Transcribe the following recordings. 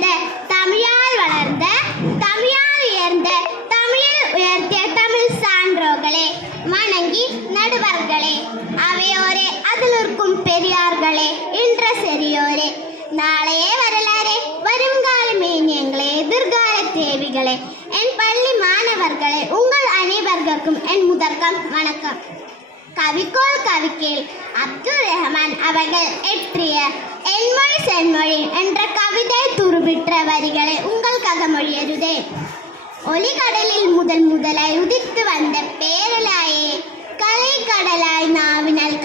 பிறந்த தமிழால் வளர்ந்த தமிழால் உயர்ந்த தமிழில் உயர்த்திய தமிழ் சான்றோர்களே வணங்கி நடுவர்களே. அவையோரே அதிலிருக்கும் பெரியார்களே இன்ற செரியோரே நாளையே வரலாறே வருங்கால மேனியங்களே எதிர்கால தேவிகளே. என் பள்ளி மாணவர்களே உங்கள் அனைவருக்கும் என் முதற்கம் வணக்கம். கவிக்கோள் கவிக்கேள் அப்துல் ரஹ்மான் அவர்கள் எற்றிய என்மொழி சென்மொழி என்ற கவிதை துருவிற்ற வரிகளை உங்களுக்காக மொழியதுதே ஒலிகடலில் முதல் முதலாய் உதித்து வந்த பேரலாயே கலை கடலாய் நாவினால்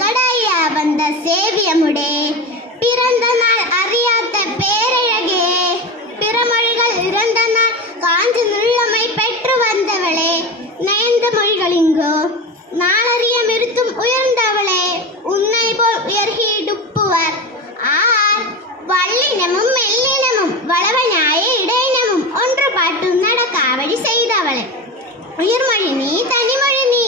வள்ளினமும் மெல்லினமும் வளவனாய இடையினமும் ஒன்று பாட்டும் நடக்காவடி செய்தவளே உயிர்மொழி நீ தனிமொழி நீ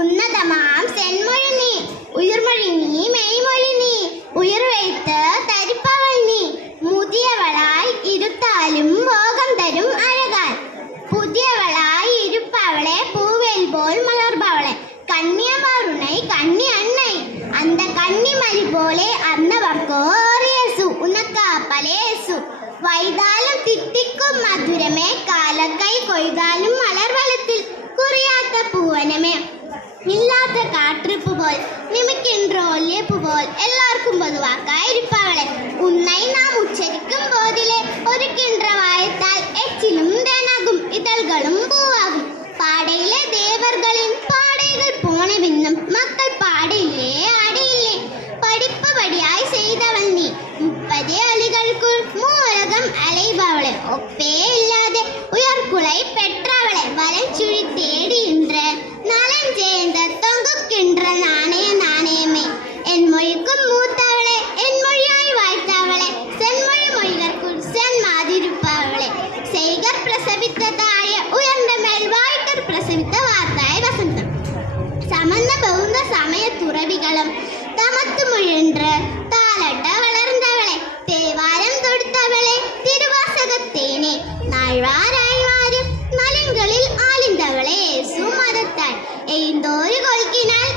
உன்னதமாம் சென்மொழி நீ உயிர்மொழி நீ மெய்மொழி நீ உயிர் வைத்து தரிப்பவள் நீ முதியவளாய் இருத்தாலும் மோகம் தரும் அழகாய் புதியவளாய் இருப்பவளே பூவேல் போல் மலர்பவளே கன்னியமாருனை கன்னி அன்னை அந்த கன்னிமணி போலே அன்னவர்க்கோரியசு കാപ്പലേസു. വൈതാലം തിത്തിക്കും മധുരമേ കാലക്കൈ കൊയ്താലും വളർവലത്തിൽ കുറിയാത്ത പൂവനമേ. ഇല്ലാത്ത കാട്ടിരിപ്പ് പോൽ നിമിക്കിൻട്രോ പോൽ എല്ലാവർക്കും പൊതുവാക്കായിരിപ്പാവളെ ഉന്നൈ നാം ഉച്ചരിക്കും പോതിലെ ഒരു കിണ്ട്ര വായത്താൽ എച്ചിലും തേനാകും ഇതളുകളും പൂവാകും. പാടയിലെ ദേവർകളിൽ പാടകൾ പോണവിന്നും മക്കൾ பிரசவித்த தாய உயர்ந்த மேல்வாய்க்கர் பிரசவித்த வார்த்தாய் வசந்தம் சமந்த பௌந்த சமய துறவிகளும் தமத்து முயன்ற தாளட்ட வளர்ந்தவளே தேவாரம் தொடுத்தவளே திருவாசகத்தேனே நாழ்வாராய்வாரும் நலன்களில் ஆளிந்தவளே சுமதத்தாள் எய்ந்தோறு கொள்கினாள்